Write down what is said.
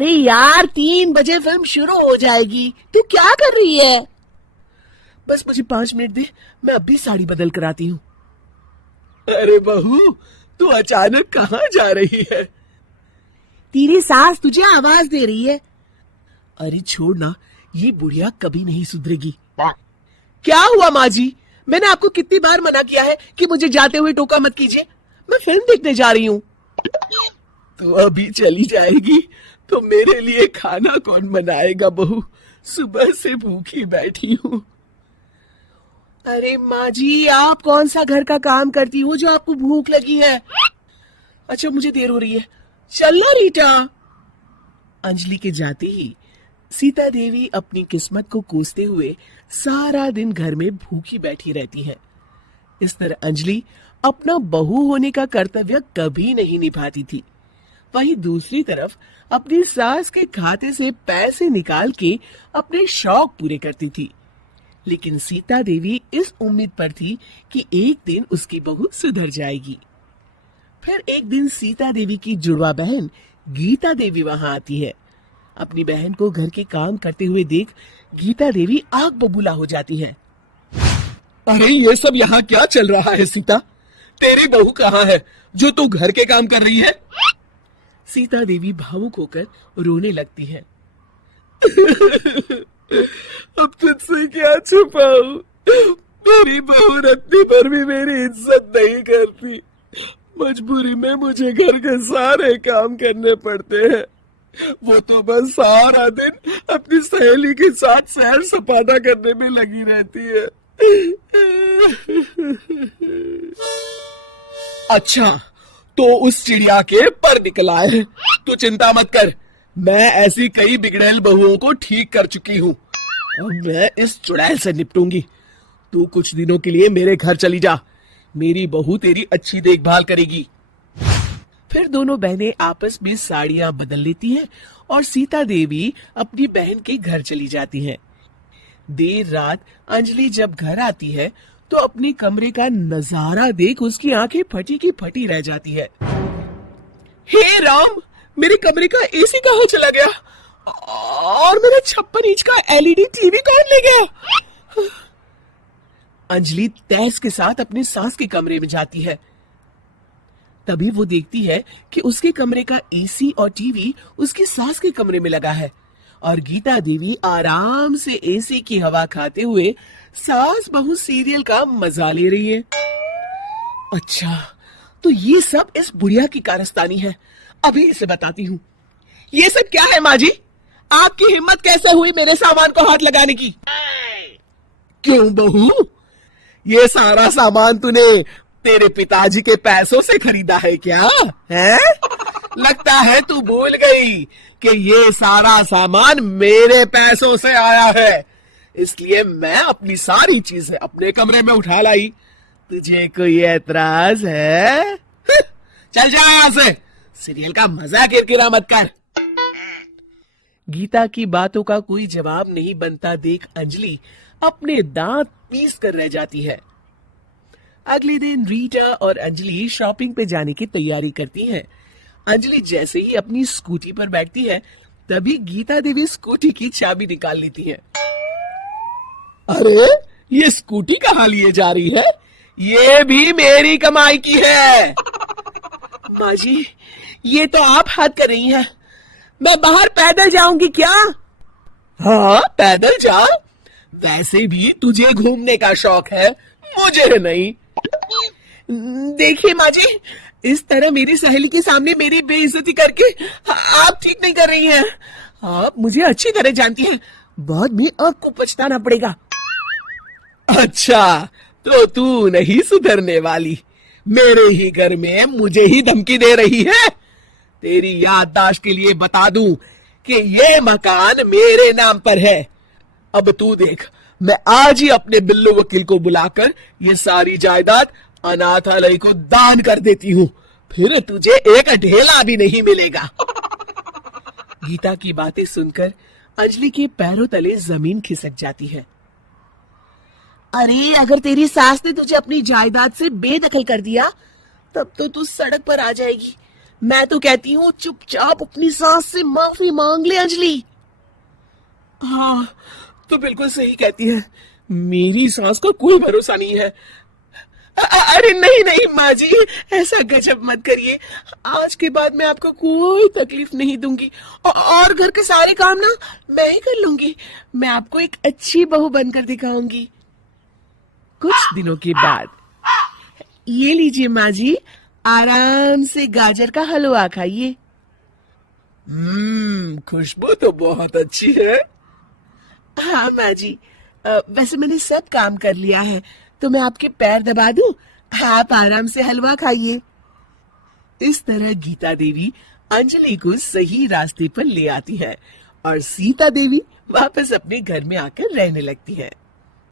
अरे यार 3 बजे फिल्म शुरू हो जाएगी, तू क्या कर रही है? बस मुझे 5 मिनट दे, मैं अभी साड़ी बदल कर आती हूँ। अरे बहू, तू अचानक कहाँ जा रही है? तेरी सास तुझे आवाज दे रही है। अरे छोड़ ना, ये बुढ़िया कभी नहीं सुधरेगी। क्या हुआ माँ जी? मैंने आपको कितनी बार मना किया है कि मुझे जाते हुए टोका मत कीजिए। मैं फिल्म देखने जा रही हूँ। तो अभी चली जाएगी तो मेरे लिए खाना कौन बनाएगा बहू? सुबह से भूखी बैठी हूँ। अरे माँ जी, आप कौन सा घर का काम करती हो जो आपको भूख लगी है? अच्छा, मुझे देर हो रही है, चलना रीटा। अंजलि के जाते ही सीता देवी अपनी किस्मत को कोसते हुए सारा दिन घर में भूखी बैठी रहती है। इस तरह अंजलि अपना बहू होने का कर्तव्य कभी नहीं निभाती थी। वहीं दूसरी तरफ अपनी सास के खाते से पैसे निकाल के अपने शौक पूरे करती थी। लेकिन सीता देवी इस उम्मीद पर थी कि एक दिन उसकी बहू सुधर जाएगी। फिर एक दिन सीता देवी की जुड़वा बहन गीता देवी वहां आती है। अपनी बहन को घर के काम करते हुए देख गीता देवी आग बबूला हो जाती है। अरे ये सब यहाँ क्या चल रहा है सीता? तेरी बहू कहाँ है जो तू घर के काम कर रही है? सीता देवी भावुक होकर रोने लगती है। अब तुझसे क्या छुपाऊं? मेरी बहू रत्ती पर भी मेरी इज्जत नहीं करती। मजबूरी में मुझे घर के सारे काम करने पड़ते हैं। वो तो बस सारा दिन अपनी सहेली के साथ सैर सपाटा करने में लगी रहती है। अच्छा, तो उस चिड़िया के पर निकल आए। तू चिंता मत कर, मैं ऐसी कई बिगड़ैल बहुओं को ठीक कर चुकी हूँ। अब मैं इस चुड़ैल से निपटूंगी। तू कुछ दिनों के लिए मेरे घर चली जा, मेरी बहू तेरी अच्छी देखभाल करेगी। फिर दोनों बहनें आपस में साड़ियां बदल लेती हैं और सीता देवी अपनी बहन के घर चली जाती हैं। देर रात अंजलि जब घर आती है तो अपने कमरे का नजारा देख उसकी आंखें फटी की फटी रह जाती है। हे राम, मेरे कमरे का एसी कहाँ चला गया? और मेरा 56 इंच का एलईडी टीवी कौन ले गया? अंजलि तैस के साथ अपनी सास के कमरे में जाती है। तभी वो देखती है कि उसके कमरे का एसी और टीवी उसकी सास के कमरे में लगा है और गीता देवी आराम से एसी की हवा खाते हुए सास बहू सीरियल का मजा ले रही है। अच्छा, तो ये सब इस बुढ़िया की कारस्तानी है। अभी इसे बताती हूँ। ये सब क्या है माँ जी? आपकी हिम्मत कैसे हुई मेरे सामान को हाथ लगाने की? क्यों बहू, ये सारा सामान तूने तेरे पिताजी के पैसों से खरीदा है क्या? है? लगता है तू भूल गई कि ये सारा सामान मेरे पैसों से आया है, इसलिए मैं अपनी सारी चीजें अपने कमरे में उठा लाई। तुझे कोई एतराज है? चल जा यहां से, सीरियल का मजा किरकिरा मत कर। गीता की बातों का कोई जवाब नहीं बनता देख अंजलि अपने दांत पीस कर रह जाती है। अगले दिन रीटा और अंजलि शॉपिंग पे जाने की तैयारी करती हैं। अंजलि जैसे ही अपनी स्कूटी पर बैठती है तभी गीता देवी स्कूटी की चाबी निकाल लेती है। अरे, ये स्कूटी कहाँ लिए जा रही है? ये भी मेरी कमाई की है। माँ जी, ये तो आप हाथ कर रही हैं। मैं बाहर पैदल जाऊंगी क्या? हाँ, पैदल जा। वैसे भी तुझे घूमने का शौक है, मुझे नहीं। देखिए माँ जी, इस तरह मेरी सहेली के सामने मेरी बेइज्जती करके आप ठीक नहीं कर रही हैं। आप मुझे अच्छी तरह जानती हैं, बाद में आपको पछताना पड़ेगा। अच्छा, तो तू नहीं सुधरने वाली, मेरे ही घर में मुझे ही धमकी दे रही है। तेरी याददाश्त के लिए बता दूं कि ये मकान मेरे नाम पर है। अब तू देख, मैं आज ही अपने बिल्लू वकील को बुलाकर ये सारी जायदाद अनाथालय को दान कर देती हूँ, फिर तुझे एक ढेला भी नहीं मिलेगा। गीता की बातें सुनकर अंजलि के पैरों तले जमीन खिसक जाती है। अरे, अगर तेरी सास ने तुझे अपनी जायदाद से बेदखल कर दिया तब तो तू सड़क पर आ जाएगी। मैं तो कहती हूँ चुपचाप अपनी सास से माफी मांग ले अंजलि। हाँ, तो बिल्कुल सही कहती है। मेरी सास का कोई भरोसा नहीं है। अरे नहीं नहीं माँ जी, ऐसा गजब मत करिए। आज के बाद मैं आपको कोई तकलीफ नहीं दूंगी और घर के सारे काम ना मैं ही कर लूंगी। मैं आपको एक अच्छी बहू बनकर दिखाऊंगी। कुछ दिनों के बाद, ये लीजिए माँ जी, आराम से गाजर का हलवा खाइए। खुशबू तो बहुत अच्छी है। हाँ माँ जी, वैसे मैंने सब काम कर लिया है, तो मैं आपके पैर दबा दूं? आप आराम से हलवा खाइए। इस तरह गीता देवी अंजलि को सही रास्ते पर ले आती है और सीता देवी वापस अपने घर में आकर रहने लगती है।